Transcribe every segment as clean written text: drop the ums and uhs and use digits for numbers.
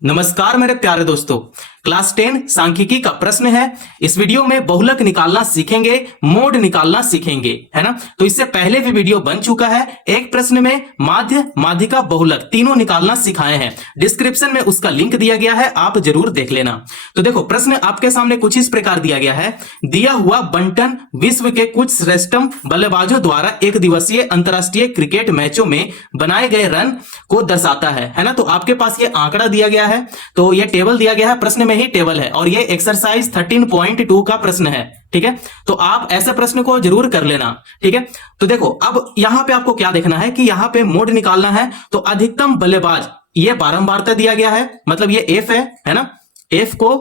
नमस्कार मेरे प्यारे दोस्तों। क्लास 10 सांख्यिकी का प्रश्न है। इस वीडियो में बहुलक निकालना सीखेंगे, मोड निकालना सीखेंगे, है ना। तो इससे पहले भी वीडियो बन चुका है। एक प्रश्न में माध्य, माध्यिका, बहुलक तीनों निकालना सिखाए हैं। डिस्क्रिप्शन में उसका लिंक दिया गया है, आप जरूर देख लेना। तो देखो प्रश्न आपके सामने कुछ इस प्रकार दिया गया है। दिया हुआ बंटन विश्व के कुछ श्रेष्ठतम बल्लेबाजों द्वारा एक दिवसीय अंतरराष्ट्रीय क्रिकेट मैचों में बनाए गए रन को दर्शाता है ना। तो आपके पास ये आंकड़ा दिया गया है, तो ये टेबल दिया गया है, प्रश्न में ही टेबल है और ये एक्सरसाइज 13.2 का प्रश्न है। ठीक है, तो आप ऐसे प्रश्न को जरूर कर लेना। ठीक है, तो देखो अब यहां पे आपको क्या देखना है कि यहां पे मोड निकालना है। तो अधिकतम बल्लेबाज, ये बारंबारता दिया गया है, मतलब ये एफ है ना। एफ को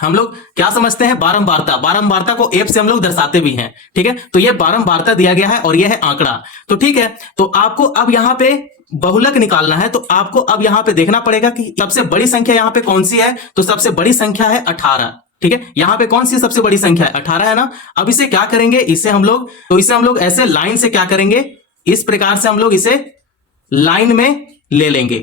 हम लोग क्या समझते हैं, बारंबारता। बारंबारता को एफ से हम लोग दर्शाते भी हैं। ठीक है, तो ये बारंबारता दिया गया है और ये है आंकड़ा। तो ठीक है, तो आपको अब यहां पे बहुलक निकालना है। तो आपको अब यहां पे देखना पड़ेगा कि सबसे बड़ी संख्या यहां पे कौन सी है। तो सबसे बड़ी संख्या है 18। ठीक है, यहां पे कौन सी सबसे बड़ी संख्या है, 18 है ना। अब इसे क्या करेंगे, इसे हम लोग ऐसे लाइन से क्या करेंगे, इस प्रकार से हम लोग इसे लाइन में ले लेंगे।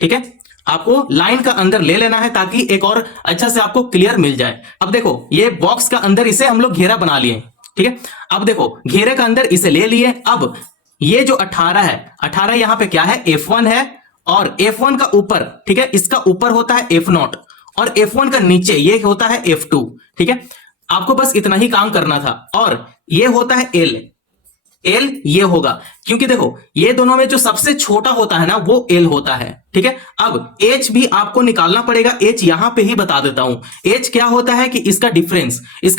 ठीक है, आपको लाइन का अंदर ले लेना है ताकि एक और अच्छा से आपको क्लियर मिल जाए। अब देखो ये बॉक्स का अंदर इसे हम लोग घेरा बना लिए। ठीक है, अब देखो घेरे का अंदर इसे ले लिए। अब ये जो 18 है, 18 यहां पे क्या है, F1 है। और F1 का ऊपर, ठीक है, इसका ऊपर होता है F0 और F1 का नीचे ये होता है F2। ठीक है, आपको बस इतना ही काम करना था। और ये होता है L ये होगा, क्योंकि देखो ये दोनों में जो सबसे छोटा होता है ना वो L होता है। ठीक है, अब H भी आपको निकालना पड़ेगा। H यहां पे ही बता देता हूं। H क्या होता है कि इसका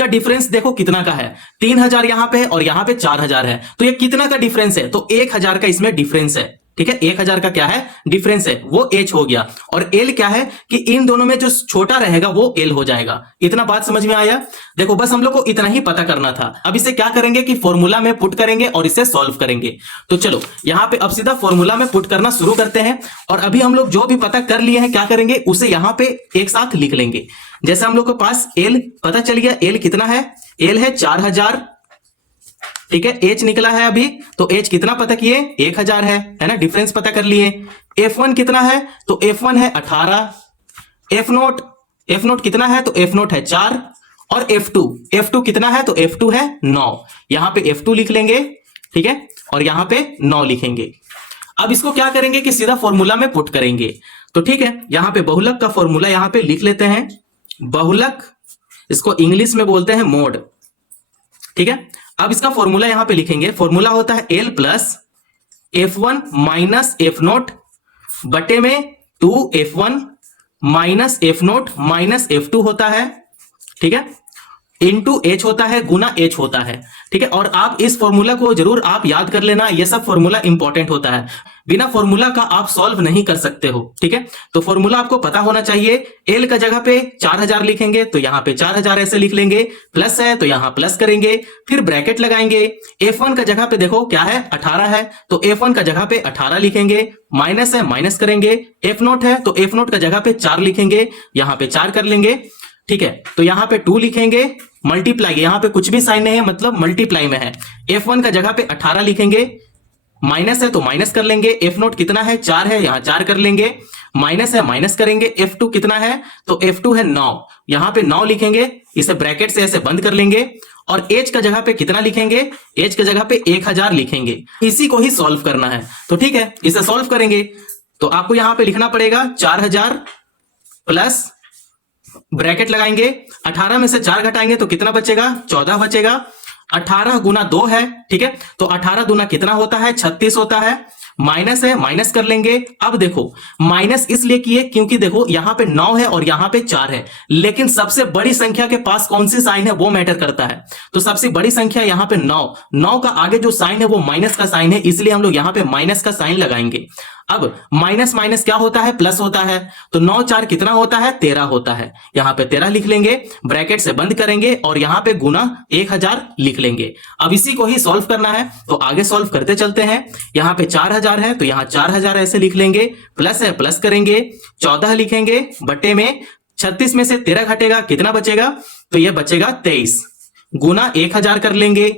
डिफरेंस देखो कितना का है, 3000 यहां पे है और यहां पे 4000 है। तो ये कितना का डिफरेंस है, तो 1000 का इसमें डिफरेंस है। ठीक है, 1000 का क्या है, डिफरेंस है, वो H हो गया। और L क्या है कि इन दोनों में जो छोटा रहेगा वो L हो जाएगा। इतना बात समझ में आया। देखो बस हम लोग को इतना ही पता करना था। अब इसे क्या करेंगे कि फॉर्मूला में पुट करेंगे और इसे सॉल्व करेंगे। तो चलो यहां पे अब सीधा फॉर्मूला में पुट करना शुरू करते हैं। और अभी हम लोग जो भी पता कर लिए हैं क्या करेंगे, उसे यहां पे एक साथ लिख लेंगे। जैसे हम लोग के पास L पता चल गया, L कितना है, L है 4000। ठीक है, H निकला है अभी, तो H कितना पता किए, 1000 है ना, डिफरेंस पता कर लिए। F1 कितना है, तो F1 है 18। F0 कितना है, तो F0 है 4। और F2 कितना है, तो F2 है 9। यहां पे F2 लिख लेंगे। ठीक है, और यहां पे 9 लिखेंगे। अब इसको क्या करेंगे कि सीधा फॉर्मूला में पुट करेंगे। तो ठीक है, यहां पे बहुलक का फॉर्मूला यहां पे लिख लेते हैं। बहुलक, इसको इंग्लिश में बोलते हैं मोड। ठीक है, अब इसका फॉर्मूला यहां पे लिखेंगे। फॉर्मूला होता है L plus F1 minus F0 बटे में 2F1 minus F0 minus F2 होता है। ठीक है, इंटू H होता है, गुना H होता है। ठीक है, और आप इस फॉर्मूला को जरूर आप याद कर लेना, ये सब फॉर्मूला इंपॉर्टेंट होता है। बिना फॉर्मूला का आप सॉल्व नहीं कर सकते हो। ठीक है, तो फॉर्मूला आपको पता होना चाहिए। L का जगह पे 4000 लिखेंगे तो यहां पे 4000 ऐसे लिख लेंगे, प्लस है तो यहां प्लस करेंगे, फिर ब्रैकेट लगाएंगे। F1 का जगह पे देखो क्या है, 18 है, तो F1 का जगह पे 18 लिखेंगे, माइनस है माइनस करेंगे। F0 है तो F0 का जगह पे 4 लिखेंगे, यहां पे 4 कर लेंगे। ठीक है, तो यहां पे 2 लिखेंगे, मल्टीप्लाई, यहां पे कुछ भी साइन नहीं है, मतलब मल्टीप्लाई में है। F1 का जगह पे 18 लिखेंगे, माइनस है तो माइनस कर लेंगे। F0 कितना है, 4 है, यहां 4 कर लेंगे, माइनस है माइनस करेंगे। F2 कितना है, तो F2 है 9, यहां पे 9 लिखेंगे, इसे ब्रैकेट से ऐसे बंद कर लेंगे। और H का जगह पे कितना लिखेंगे, H का जगह पे 1000 लिखेंगे। इसी को ही सॉल्व करना है। तो ठीक है, इसे सॉल्व करेंगे तो आपको यहां पे लिखना पड़ेगा 4000 प्लस ब्रैकेट लगाएंगे, 18 में से 4 घटाएंगे तो कितना बचेगा, 14 बचेगा। 18 गुना 2 है। ठीक है, तो 18 गुना कितना होता है, 36 होता है। माइनस है, माइनस कर लेंगे। अब देखो माइनस इसलिए किए क्योंकि देखो यहां पे 9 है और यहां पे 4 है, लेकिन सबसे बड़ी संख्या के पास कौन सी साइन है वो मैटर करता है। तो सबसे बड़ी संख्या यहां पे 9 का आगे जो साइन है वो माइनस का साइन है, इसलिए हम लोग यहां पे माइनस का साइन लगाएंगे। अब माइनस माइनस क्या होता है, प्लस होता है, तो 9 4 कितना होता है, 13 होता है। यहां पे 13 लिख लेंगे, ब्रैकेट से बंद करेंगे और यहां पे गुना 1000 लिख लेंगे। अब इसी को ही सॉल्व करना है, तो आगे सॉल्व करते चलते हैं। यहां पे 4000 है तो यहां 4000 ऐसे लिख लेंगे, प्लस है प्लस करेंगे, 14 लिखेंगे, बटे में 36 में से 13 घटेगा, कितना बचेगा, तो यह बचेगा 23, गुना 1000 कर लेंगे,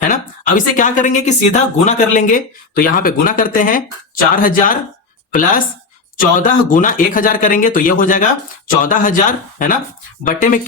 है ना। अब इसे क्या करेंगे कि सीधा गुना कर लेंगे। तो यहां पे गुना करते हैं, 4000 प्लस 14 गुना 1000 करेंगे तो ये हो जाएगा 14000, है ना। बट्टे में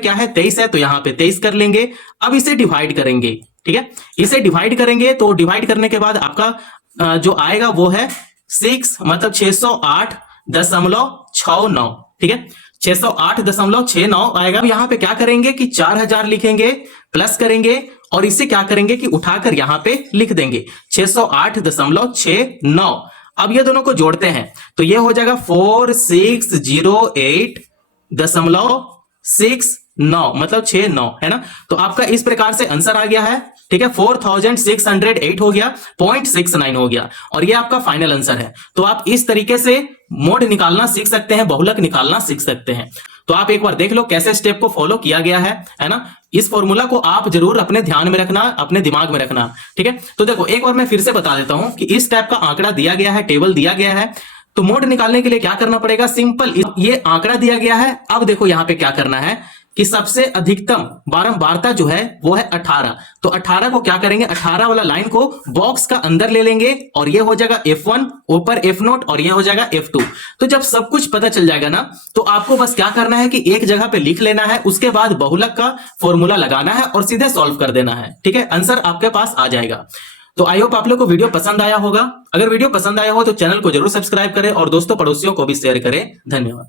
क्या है, 23 है, तो यहाँ पे 23 कर लेंगे। अब इसे डिवाइड करेंगे, ठीक है। इसे डिवाइड करेंगे तो डिवाइड करने के बाद आपका जो आएगा वो है 6, मतलब 608.69, ठीक है। 608.69 आएगा। यहाँ पे क्या करेंगे कि 4000 लिखेंगे, प्लस करेंगे और इसे क्या करेंगे कि उठाकर यहां पे लिख देंगे 608.69। अब ये दोनों को जोड़ते हैं तो ये हो जाएगा 4608.69, मतलब 69, है ना। तो आपका इस प्रकार से आंसर आ गया है, ठीक है। 4608 हो गया, 0.69 हो गया, और ये आपका फाइनल आंसर है। तो आप इस तरीके से मोड निकालना सीख सकते हैं, बहुलक निकालना सीख सकते हैं। तो आप एक बार देख लो कैसे स्टेप को फॉलो किया गया है ना। इस फॉर्मूला को आप जरूर अपने ध्यान में रखना, अपने दिमाग में रखना, ठीक है। तो देखो एक बार मैं फिर से बता देता हूं कि इस टाइप का आंकड़ा दिया गया है, टेबल दिया गया है, तो मोड निकालने के लिए क्या करना पड़ेगा, सिंपल, ये आंकड़ा दिया गया है। अब देखो यहां पे क्या करना है कि सबसे अधिकतम बारंबारता जो है वो है 18। तो 18 को क्या करेंगे, 18 वाला लाइन को बॉक्स का अंदर ले लेंगे और ये हो जाएगा F1, ऊपर F0 और ये हो जाएगा F2। तो जब सब कुछ पता चल जाएगा ना, तो आपको बस क्या करना है कि एक जगह पे लिख लेना है, उसके बाद बहुलक का फॉर्मूला लगाना है और सीधे सॉल्व कर देना है, ठीक है। आंसर आपके पास आ जाएगा। तो आई होप आप लोग को वीडियो पसंद आया होगा। अगर वीडियो पसंद आया हो तो चैनल को जरूर सब्सक्राइब करें और दोस्तों पड़ोसियों को भी शेयर करें। धन्यवाद।